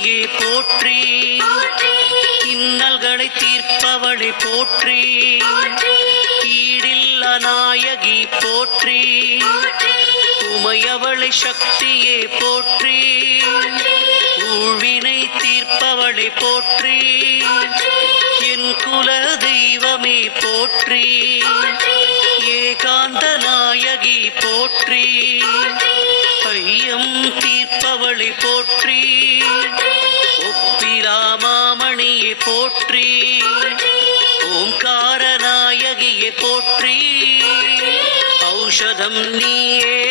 ஜோதியே போற்றி, இன்னல்களை தீர்ப்பவளை போற்றி, ஈடில்ல நாயகி போற்றி, உமையவளை சக்தியே போற்றி, ஊழ்வினை தீர்ப்பவளை போற்றி, என் குல தெய்வமே போற்றி, ஏகாந்த நாயகி போற்றி, ஐயம் தீர்ப்பவளை போற்றி, ஒப்பிலாமாமணியை போற்றி, ஓம்கார நாயகியை போற்றி, ஔஷதம் நீயே